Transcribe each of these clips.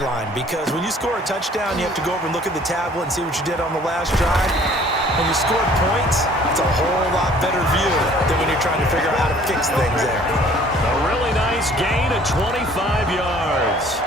line, because when you score a touchdown, you have to go over and look at the tablet and see what you did on the last drive. When you scored points, it's a whole lot better view than when you're trying to figure out how to fix things there. A really nice gain of 25 yards.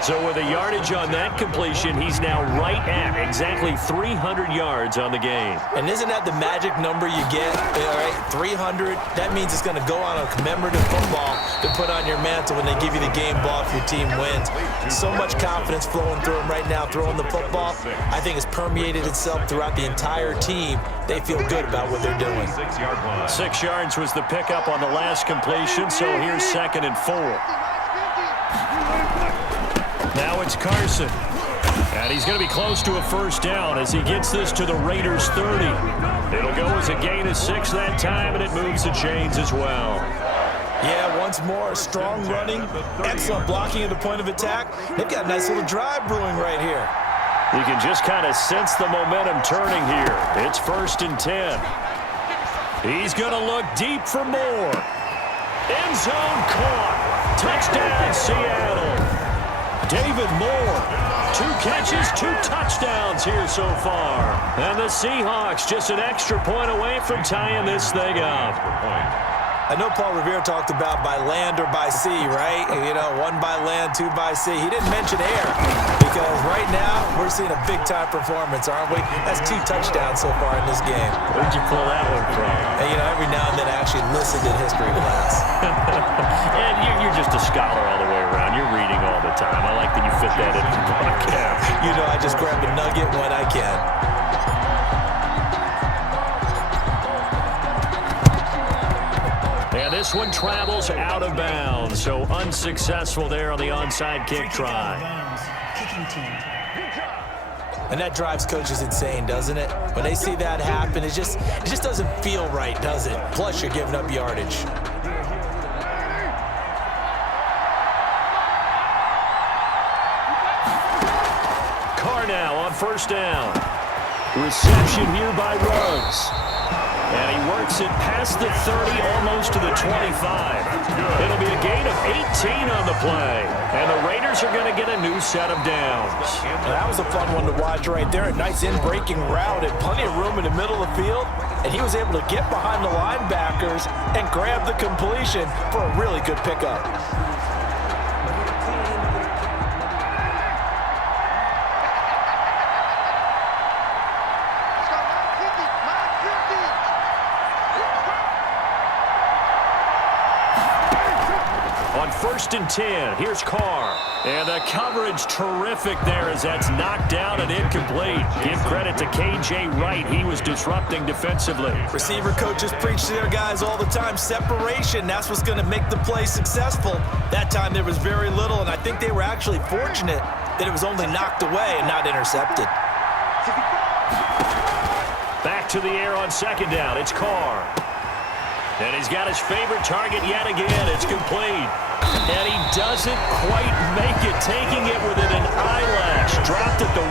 So with a yardage on that completion, he's now right at exactly 300 yards on the game. And isn't that the magic number you get? All right, 300. That means it's going to go on a commemorative football to put on your mantle when they give you the game ball if your team wins. So much confidence flowing through him right now, throwing the football. I think it's permeated itself throughout the entire team. They feel good about what they're doing. 6 yards was the pickup on the last completion, so here's 2nd and 4. Now it's Carson. And he's going to be close to a first down as he gets this to the Raiders' 30. It'll go as a gain of 6 that time, and it moves the chains as well. Yeah, once more, strong running, excellent blocking at the point of attack. They've got a nice little drive brewing right here. You can just kind of sense the momentum turning here. It's 1st and 10. He's going to look deep for more. End zone caught. Touchdown, Seattle. David Moore, 2 catches, 2 touchdowns here so far. And the Seahawks just an extra point away from tying this thing up. I know Paul Revere talked about by land or by sea, right? You know, 1 by land, 2 by sea. He didn't mention air because right now we're seeing a big-time performance, aren't we? That's 2 touchdowns so far in this game. Where'd you pull that one from? And, you know, every now and then I actually listened in history class. And you're just a scholar all the way around. You're reading all the time. I like that you fit that into the broadcast. You know, I just grab a nugget when I can. And this one travels out of bounds, so unsuccessful there on the onside kick try. And that drives coaches insane, doesn't it? When they see that happen, it just doesn't feel right, does it? Plus, you're giving up yardage. Carr now on first down. Reception here by Ruggs. And he works it past the 30, almost to the 25. It'll be a gain of 18 on the play. And the Raiders are going to get a new set of downs. And that was a fun one to watch right there. A nice in-breaking route and plenty of room in the middle of the field. And he was able to get behind the linebackers and grab the completion for a really good pickup. On 1st and 10, here's Carr. And the coverage terrific there as that's knocked down and incomplete. Give credit to K.J. Wright. He was disrupting defensively. Receiver coaches preach to their guys all the time. Separation, that's what's going to make the play successful. That time there was very little, and I think they were actually fortunate that it was only knocked away and not intercepted. Back to the air on 2nd down. It's Carr. And he's got his favorite target yet again. It's complete. And he doesn't quite make it, taking it within an eyelash. Dropped at the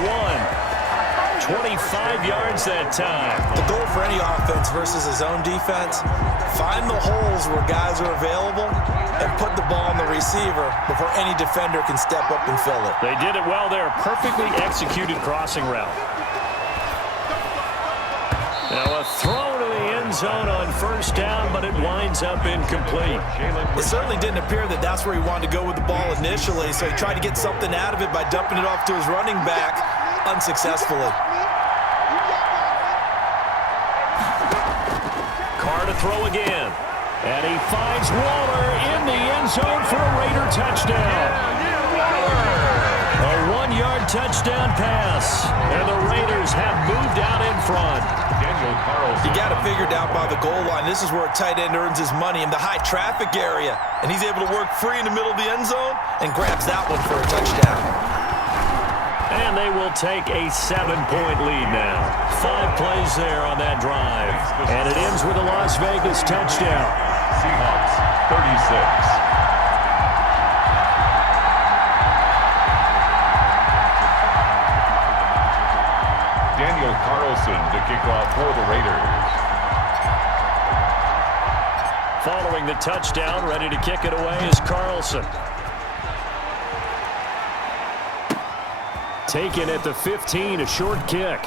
1. 25 yards that time. The goal for any offense versus his own defense, find the holes where guys are available and put the ball on the receiver before any defender can step up and fill it. They did it well there. Perfectly executed crossing route. Now a throw to the end zone on first down, but it winds up incomplete. It certainly didn't appear that that's where he wanted to go with the ball initially, so he tried to get something out of it by dumping it off to his running back unsuccessfully. Carr to throw again. And he finds Waller in the end zone for a Raider touchdown. A 1-yard touchdown pass. And the Raiders have moved out in front. You got it figured out by the goal line. This is where a tight end earns his money in the high traffic area. And he's able to work free in the middle of the end zone and grabs that one for a touchdown. And they will take a 7-point lead now. 5 plays there on that drive. And it ends with a Las Vegas touchdown. Seahawks 36. Daniel Carlson to kick off for the Raiders. Following the touchdown, ready to kick it away is Carlson. Taken at the 15, a short kick.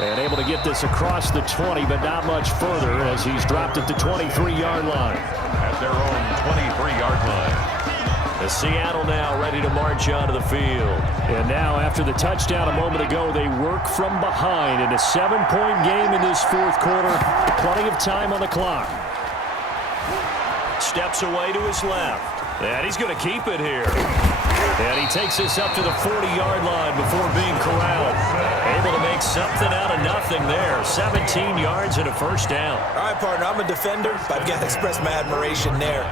And able to get this across the 20, but not much further as he's dropped at the 23-yard line. At their own 23-yard line. As Seattle now ready to march onto the field. And now after the touchdown a moment ago, they work from behind in a 7-point game in this fourth quarter. Plenty of time on the clock. Steps away to his left. And he's going to keep it here. And he takes this up to the 40-yard line before being corralled. Able to make something out of nothing there. 17 yards and a first down. All right, partner, I'm a defender, but I've got to express my admiration there.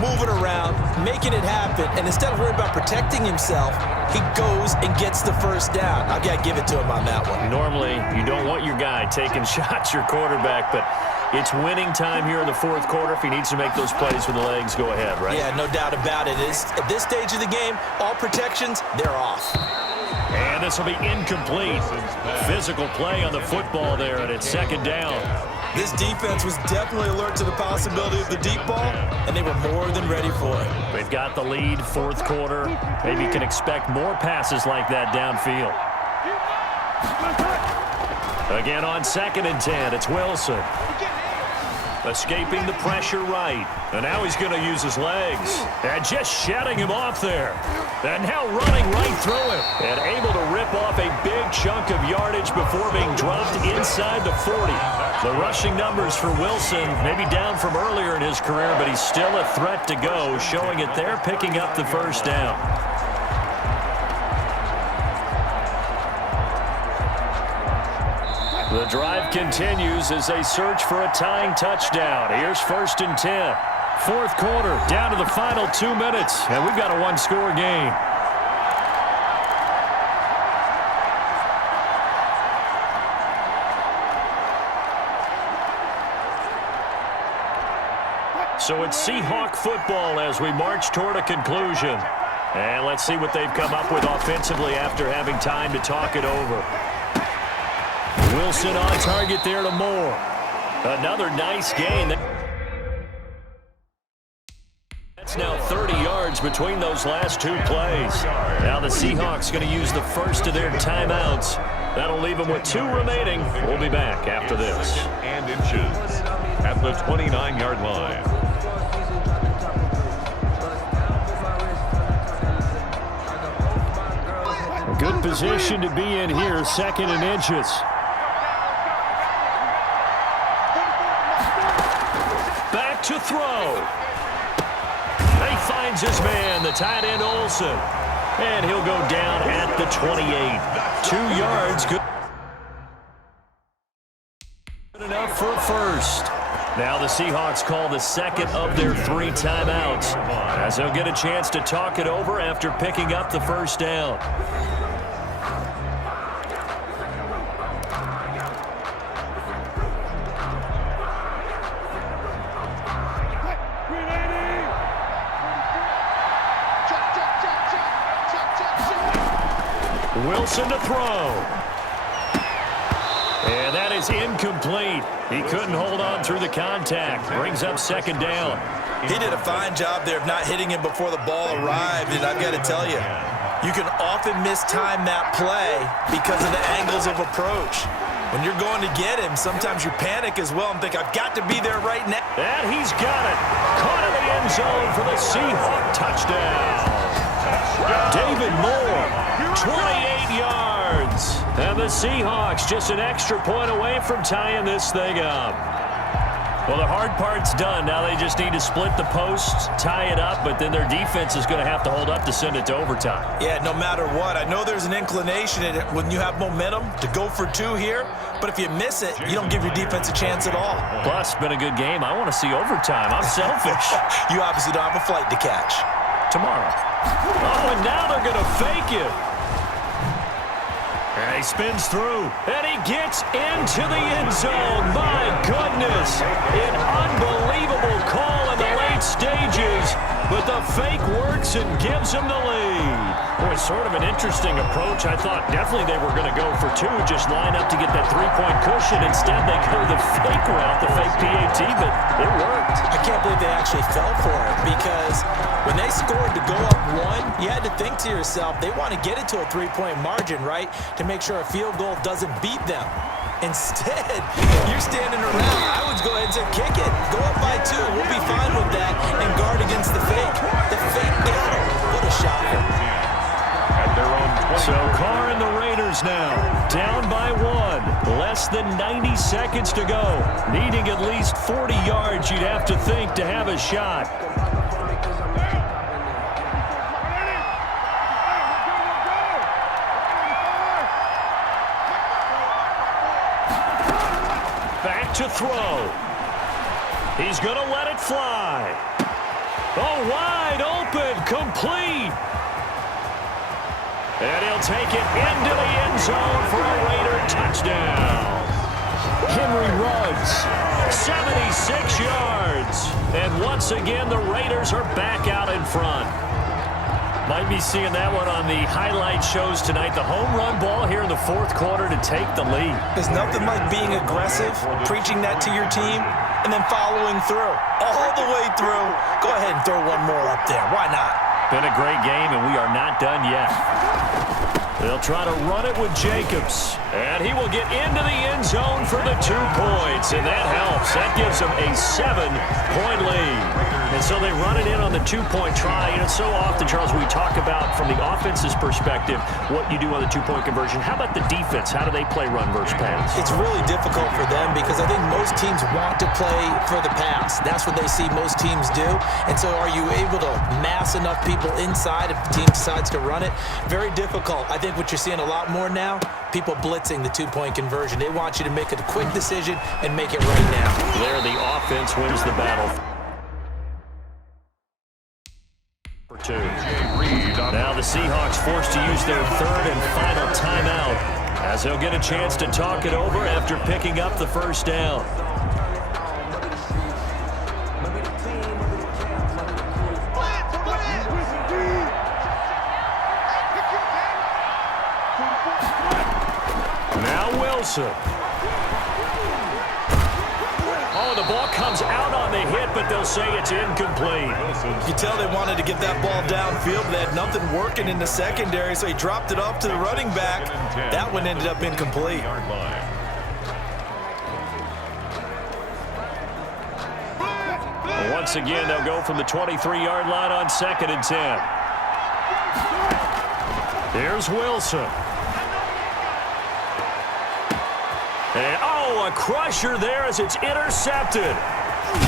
Moving around, making it happen, and instead of worrying about protecting himself, he goes and gets the first down. I've got to give it to him on that one. Normally, you don't want your guy taking shots, your quarterback, but it's winning time here in the fourth quarter. If he needs to make those plays with the legs, go ahead, right? Yeah, no doubt about it. At this stage of the game, all protections, they're off. And this will be incomplete. Physical play on the football there, and it's second down. This defense was definitely alert to the possibility of the deep ball, and they were more than ready for it. They've got the lead, fourth quarter. Maybe you can expect more passes like that downfield. Again on 2nd and 10, it's Wilson. Escaping the pressure right. And now he's going to use his legs. And just shedding him off there. And now running right through him. And able to rip off a big chunk of yardage before being dropped inside the 40. The rushing numbers for Wilson maybe down from earlier in his career, but he's still a threat to go, showing it there, picking up the first down. The drive continues as they search for a tying touchdown. Here's 1st and 10. Fourth quarter, down to the final 2 minutes, and we've got a one-score game. So it's Seahawk football as we march toward a conclusion. And let's see what they've come up with offensively after having time to talk it over. Wilson on target there to Moore. Another nice gain. That's now 30 yards between those last two plays. Now the Seahawks going to use the first of their timeouts. That'll leave them with 2 remaining. We'll be back after this. And inches at the 29-yard line. A good position to be in here, 2nd and inches. To throw. He finds his man, the tight end Olsen. And he'll go down at the 28. 2 yards. Good enough for a first. Now the Seahawks call the second of their 3 timeouts, as they'll get a chance to talk it over after picking up the first down. Wilson to throw. And that is incomplete. He couldn't hold on through the contact. Brings up 2nd down. He did a fine job there of not hitting him before the ball arrived, and I've got to tell you, you can often mistime that play because of the angles of approach. When you're going to get him, sometimes you panic as well and think, I've got to be there right now. And he's got it. Caught in the end zone for the Seahawk touchdown. David Moore, 28 yards. And the Seahawks just an extra point away from tying this thing up. Well, the hard part's done. Now they just need to split the posts, tie it up, but then their defense is going to have to hold up to send it to overtime. Yeah, no matter what. I know there's an inclination in it when you have momentum to go for 2 here, but if you miss it, you don't give your defense a chance at all. Plus, it's been a good game. I want to see overtime. I'm selfish. You obviously don't have a flight to catch. Tomorrow. Oh, and now they're going to fake it. And he spins through, and he gets into the end zone. My goodness, an unbelievable call in the late stages, but the fake works and gives him the lead. Boy, sort of an interesting approach. I thought definitely they were going to go for 2, just line up to get that 3-point cushion. Instead, they go the fake route, the fake PAT, but it worked. I can't believe they actually fell for it because when they scored to go up 1, You had to think to yourself, they want to get it to a three-point margin, right, to make sure a field goal doesn't beat them. Instead, you're standing around. I would go ahead and say, kick it. Go up by 2. We'll be fine with that and guard against the fake. The fake got him. What a shocker. At their own 20. So Carr and the Raiders now down by 1. Less than 90 seconds to go. Needing at least 40 yards, you'd have to think, to have a shot. Back to throw. He's going to let it fly. Oh, wide open, complete. And he'll take it into the end zone for a Raider touchdown. Henry runs 76 yards. And once again, the Raiders are back out in front. Might be seeing that one on the highlight shows tonight. The home run ball here in the fourth quarter to take the lead. There's nothing like being aggressive, preaching that to your team, and then following through. All the way through. Go ahead and throw one more up there. Why not? Been a great game, and we are not done yet. They'll try to run it with Jacobs. And he will get into the end zone for the 2 points. And that helps. That gives them a 7-point lead. And so they run it in on the 2-point try. You know, so often, Charles, we talk about from the offense's perspective what you do on the 2-point conversion. How about the defense? How do they play run versus pass? It's really difficult for them because I think most teams want to play for the pass. That's what they see most teams do. And so are you able to mass enough people inside if the team decides to run it? Very difficult. I think what you're seeing a lot more now, people blitzing the 2-point conversion. They want you to make a quick decision and make it right now. There, the offense wins the battle. For 2. Now the Seahawks forced to use their third and final timeout as they'll get a chance to talk it over after picking up the first down. Now Wilson. Oh, the ball comes out on the hit, but they'll say it's incomplete. You tell they wanted to get that ball downfield. They had nothing working in the secondary, so he dropped it off to the running back. That one ended up incomplete. Once again, they'll go from the 23-yard line on 2nd and 10. Here's Wilson. And, oh, a crusher there as it's intercepted.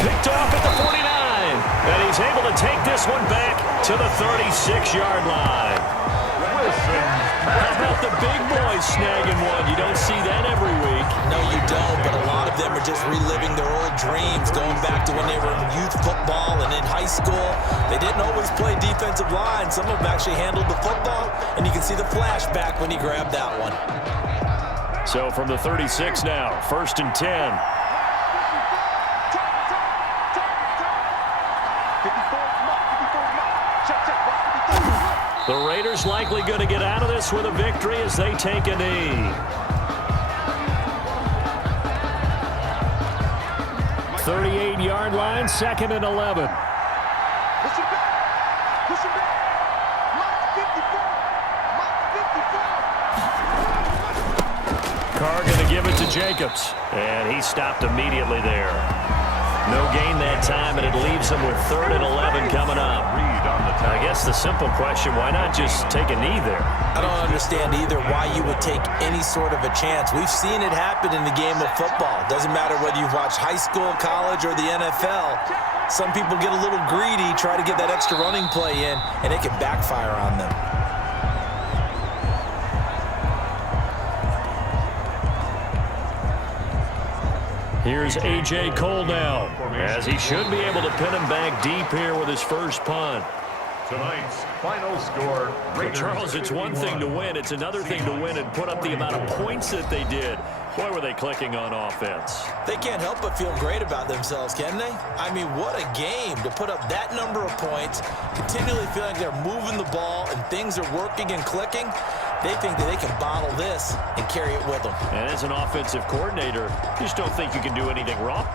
Picked off at the 49. And he's able to take this one back to the 36-yard line. How about the big boys snagging one? You don't see that every week. No, you don't, but a lot of them are just reliving their old dreams, going back to when they were in youth football and in high school. They didn't always play defensive line. Some of them actually handled the football, and you can see the flashback when he grabbed that one. So from the 36 now, 1st and 10. The Raiders likely going to get out of this with a victory as they take a knee. 38-yard line, 2nd and 11. Carr going to give it to Jacobs. And he stopped immediately there. No gain that time, and it leaves him with 3rd and 11 coming up. I guess the simple question, why not just take a knee there? I don't understand either why you would take any sort of a chance. We've seen it happen in the game of football. Doesn't matter whether you've watched high school, college, or the NFL. Some people get a little greedy, try to get that extra running play in, and it can backfire on them. Here's A.J. Cole now, as he should be able to pin him back deep here with his first punt. Tonight's final score. Charles, it's one thing to win. It's another thing to win and put up the amount of points that they did. Boy, were they clicking on offense. They can't help but feel great about themselves, can they? I mean, what a game to put up that number of points, continually feeling like they're moving the ball and things are working and clicking. They think that they can bottle this and carry it with them. And as an offensive coordinator, you just don't think you can do anything wrong.